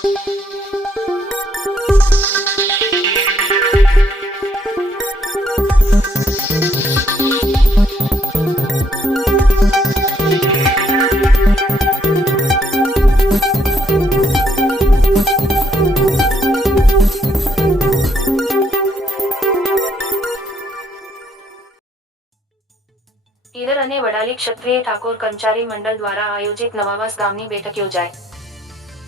ઈડર અને વડાલી ક્ષત્રિય ઠાકોર કર્મચારી મંડળ દ્વારા આયોજિત નવાવાસ ગામની બેઠક યોજાઈ.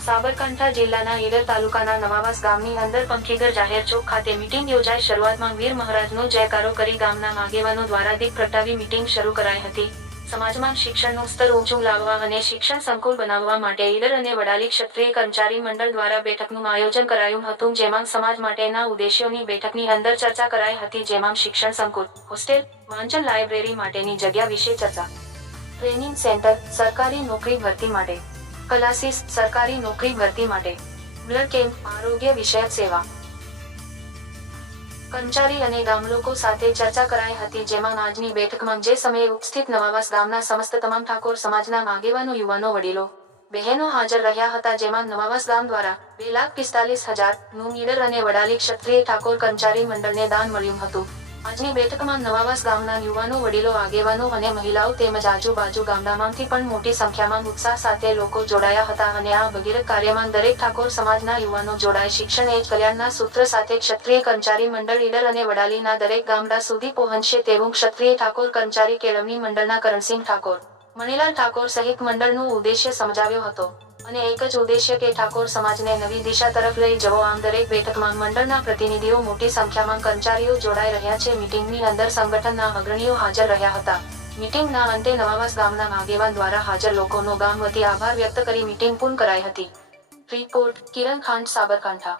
સાબરકાંઠા જિલ્લાના ઈડર તાલુકાના નવાવાસ ગામની અંદર પંખીગર જાહેર ચોક ખાતે મીટિંગ યોજાઈ. શરૂઆતમાં વીર મહારાજનો જયકારો કરી ગામના આગેવાનો દ્વારા દીપ પ્રગટાવી મીટિંગ શરૂ કરાઈ હતી. સમાજમાં શિક્ષણનું સ્તર ઊંચું લાવવા અને શિક્ષણ સંકુલ બનાવવા માટે ઈડર અને વડાલી ક્ષત્રિય કર્મચારી મંડળ દ્વારા બેઠકનું આયોજન કરાયું હતું, જેમાં સમાજ માટેના ઉદ્દેશ્યોની બેઠકની અંદર ચર્ચા કરાઈ હતી, જેમાં શિક્ષણ સંકુલ, હોસ્ટેલ, વાંચન લાઇબ્રેરી માટેની જગ્યા વિશે ચર્ચા, ટ્રેનિંગ સેન્ટર, સરકારી નોકરી ભરતી માટે ક્લાસીસ, સરકારી નોકરી ભરતી માટે બ્લડ કેમ્પ, આરોગ્ય વિષયક સેવા, કર્મચારી અને ગામલોકો સાથે ચર્ચા કરાઈ હતી, જેમાં આજની બેઠકમાં જે સમયે ઉપસ્થિત નવાવાસ ગામના સમસ્ત તમામ ઠાકોર સમાજના આગેવાનો, યુવાનો, વડીલો, બહેનો હાજર રહ્યા હતા, જેમાં નવાવાસ ગામ દ્વારા 2,45,000 નું ઈડર અને વડાલી ક્ષત્રિય ઠાકોર કર્મચારી મંડળને દાન મળ્યું હતું. આજની બેઠકમાં નવાવાસ ગામના યુવાનો, વડીલો, આગેવાનો અને મહિલાઓ તેમજ આજુબાજુ ગામડામાંથી પણ મોટી સંખ્યામાં ઉત્સાહ સાથે લોકો જોડાયા હતા અને આ ભગીરથ કાર્યમાં દરેક ઠાકોર સમાજના યુવાનો જોડાય. શિક્ષણ એ જ કલ્યાણના સૂત્ર સાથે ક્ષત્રિય કર્મચારી મંડળ ઈડર અને વડાલીના દરેક ગામડા સુધી પહોંચશે તેવું ક્ષત્રિય ઠાકોર કર્મચારી કેળવણી મંડળના કરણસિંહ ઠાકોર, મણિલાલ ઠાકોર સહિત મંડળનો ઉદ્દેશ્ય સમજાવ્યો હતો અને એક જ ઉદ્દેશ્ય કે ઠાકોર સમાજને નવી દિશા તરફ લઈ જવો. આમ દરેક બેઠકમાં મંડળના પ્રતિનિધિઓ, મોટી સંખ્યામાં કર્મચારીઓ જોડાઈ રહ્યા છે. મીટિંગની અંદર સંગઠનના અગ્રણીઓ હાજર રહ્યા હતા. મીટિંગના અંતે નવાવાસ ગામના આગેવાન દ્વારા હાજર લોકોનો ગામ વતી આભાર વ્યક્ત કરી મીટિંગ પૂર્ણ કરાઈ હતી. રિપોર્ટ કિરણ ખાંટ, સાબરકાંઠા.